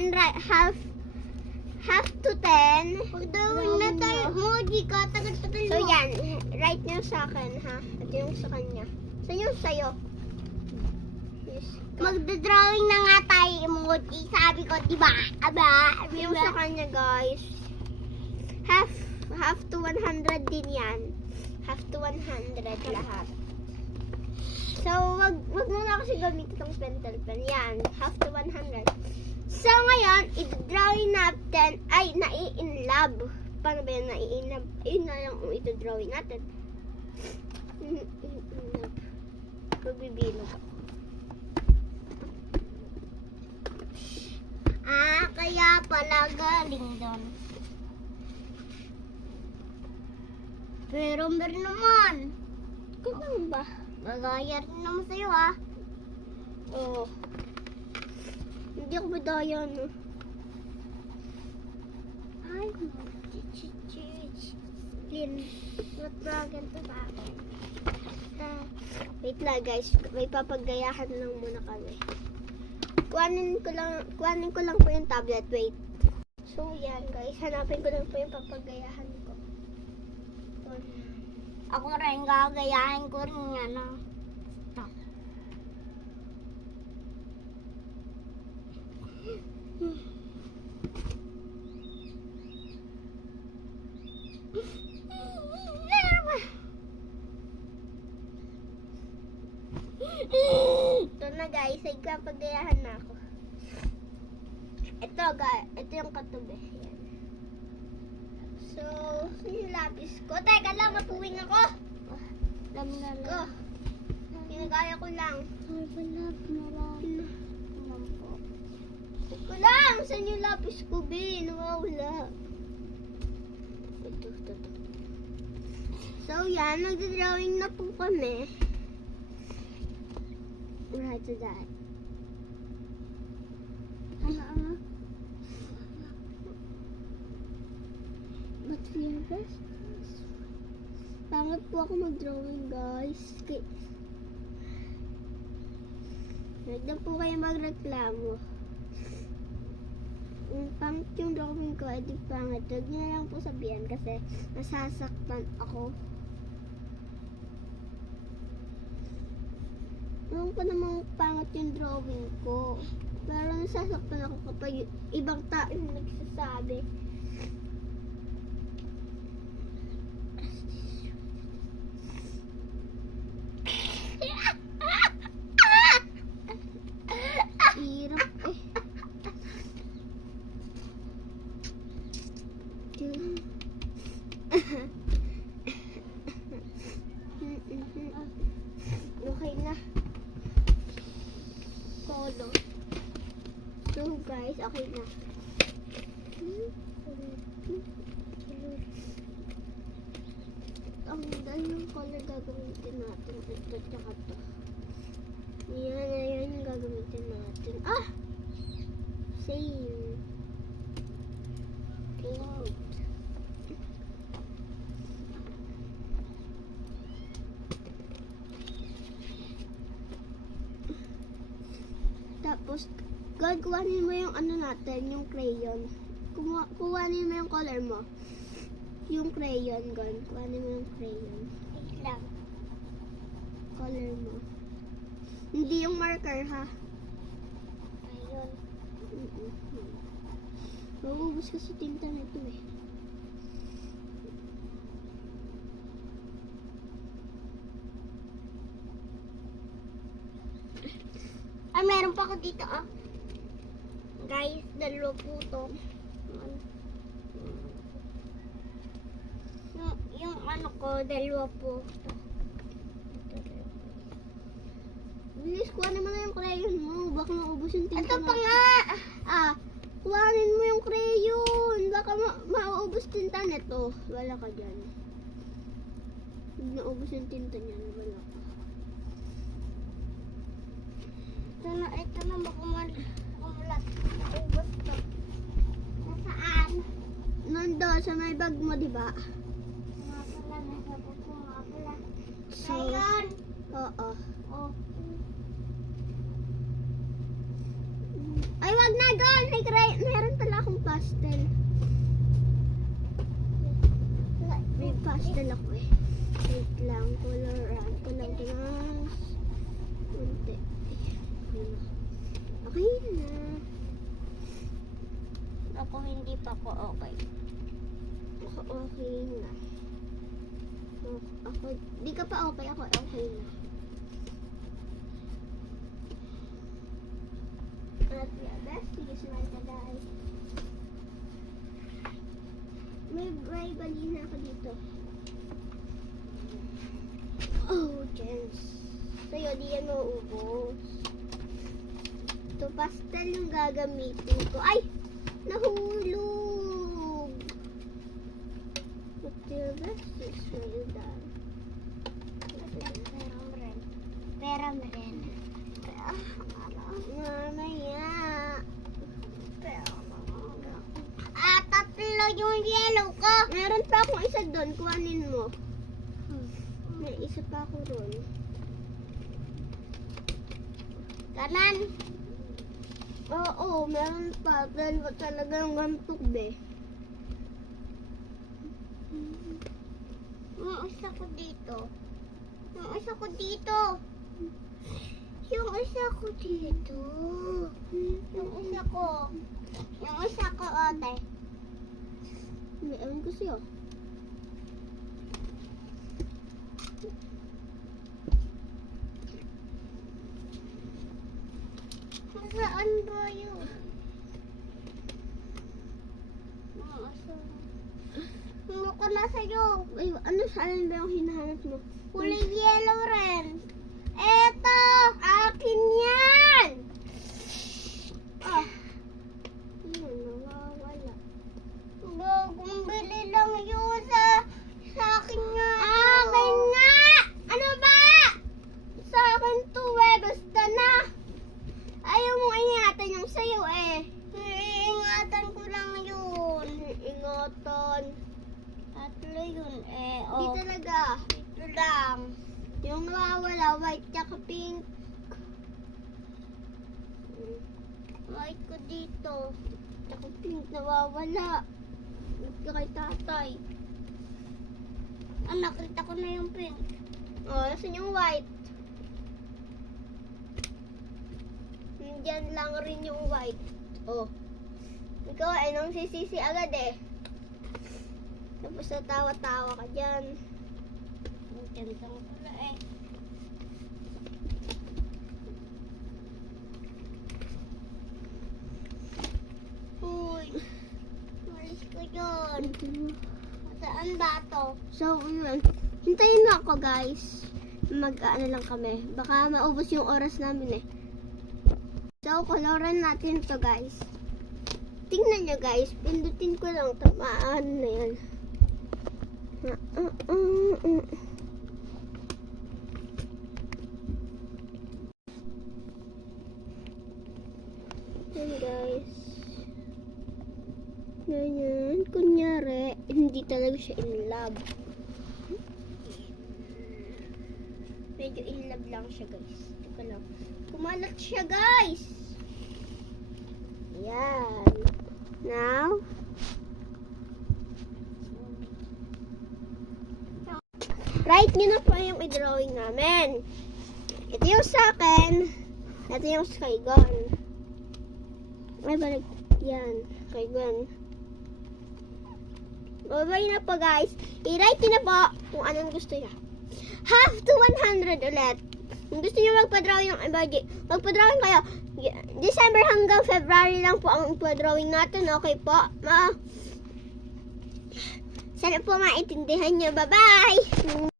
yan, half to 10. Pagdawin na tayo, Moji ka, tagal-tagal mo. So yan, right nyo sa akin, ha? At yung sa kanya. Saan yung sa'yo? Yes. Magdodrawing na nga tayo, Moji. Sabi ko, diba? Aba, yung sa kanya, guys. Half to 100 din yan. Half to 100 lahat. So, wag muna kasi gamitin itong pentel pen. Yan, half to 100. So, ngayon, i-drawing natin, ay, nai-inlove. Paano ba yan nai-inlove? Ayun na lang ang ito-drawing natin. Inlove. Pagbibilog. Kaya pala galing doon. Pero meron naman. Ganun ba? Magaya rin naman sa'yo, ha? Oo. Hindi ako madaya, no? Ay, Lin, ba't ba ganito sa akin? Wait lang, guys. May papagayahan lang muna kami. Kuhanin ko lang po yung tablet. Wait. So, yan, guys. Hanapin ko lang po yung papagayahan ko. Ako rin, gagayahin ko rin yan, no? Ito na, guys, ay kapagayahan na ako. Ito, guys, ito yung katabi. Yan. So, yung lapis ko. Teka lang, matuwing ako. Alam na lang. Pinagaya ko lang. Teka lang, saan yung lapis ko, be? Nawawala. Ito. So, yan, nagdadrawing na po kami. Right to that. But for your best, pangit po ako mag-drawing, guys. Huwag na po kayo magreklamo. Pangit yung drawing ko, edi pangit. Huwag niyo lang po sabihan kasi nasasaktan ako. Ewan ko namang pangit yung drawing ko. Pero nasasaktan ako kapag ibang tao yung nagsasabi. Hirap eh. Okay na. Solo. So guys, okay na. Ang dahil yung color gagamitin natin. Ito tsaka to. Yan yung gagamitin natin. Same. Pink. Tapos, kuhanin mo yung ano natin, yung crayon. Kuhanin mo yung color mo. Yung crayon, kuhanin mo yung crayon. Wait lang. Color mo. Hindi yung marker, ha? Crayon. Mauubos kasi tinta nito, eh. Meron pa ako dito, Guys, dalawa po to. Yung ano ko, dalawa po. Bilis, kuhanin mo na yung crayon mo. Baka maubos yung tinta. Ito pa nga! Kuhanin mo yung crayon. Baka maubos tinta nito. Wala ka dyan. Hindi naubos yung tinta niyan. Wala ka. Ito na baka malat. Ubos to. Nasaan? Nando, sa may bag mo, diba? Nga pala, nasa bag ko nga pala. So, ngayon? Oo. Ay, wag na, girl! dala ko eh. Wait lang, coloran ko lang glass. Kunti. Okay na. Ako hindi pa ko okay. Ako okay na. Ako, di ka pa okay, ako okay na. At yeah, besties, my guys. May balina ako dito. Oh, Jens. Sa'yo, di yan mauubos. Ito, pastel yung gagamitin ko. Ay! Nahulog! But your best is well done. Pera mo rin. Mamaya. Tatlo yung yellow ko. Meron pa akong isa doon. Kuhanin mo. May isa pa ako doon. Kanan. Oo, meron pa. Dahil ba talagang gantok, be? Yung isa ko dito. Yung isa ko dito. Yung isa ko dito. Yung isa ko. Yung isa ko, ate. May ewan ko sa'yo. Saan ba yun? Ano ka na sa'yo? Ay, ano saan ba yung hinahanap mo? Kulay yellow rin. Eto! Akin yan! Ah, Ayun, nawawala. bagong bili lang yun sa akin nga. Akin nga! Ano ba? Sa akin to eh, basta na. Ayaw mong ingatan yung sa'yo eh. Iingatan ko lang yun. Ingatan. Tatlo yun eh. Di Oh, talaga. ito lang. Yung nawawala, white tsaka pink. White ko dito. Tsaka pink, nawawala. Ito kay tatay. Ah, nakita ko na yung pink. Oh, nasan yung white? Diyan lang rin yung white. Oh. Ikaw ay nang sisisi agad eh. Tapos natawa-tawa ka dyan. Ang ganda mo pala eh. Uy, malis ko yun. Saan ba to? So, yun. Hintayin mo ako, guys. Mag-ano lang kami. Baka maubos yung oras namin eh. So, koloran natin to, guys. Tingnan nyo, guys. Pindutin ko lang. Tamaan na yan. Yan, guys. Ganyan. Kunyari, hindi talaga siya in love. Medyo in love lang siya, guys. Teka lang. Kumalat siya, guys. Yan. Now, write nyo na po yung i-drawing namin. Ito yung sa akin. Ito yung kay Gon. Ay, balik. Yan. Kay Gon. Bye-bye na po, guys. I-write nyo na po kung anong gusto niya. Half to 100 ulit. Kung gusto niyo magpa-drawing ng emoji, magpa-drawing kayo. December hanggang February lang po ang pa-drawing natin. Okay po? Sana po maintindihan niyo. Bye-bye!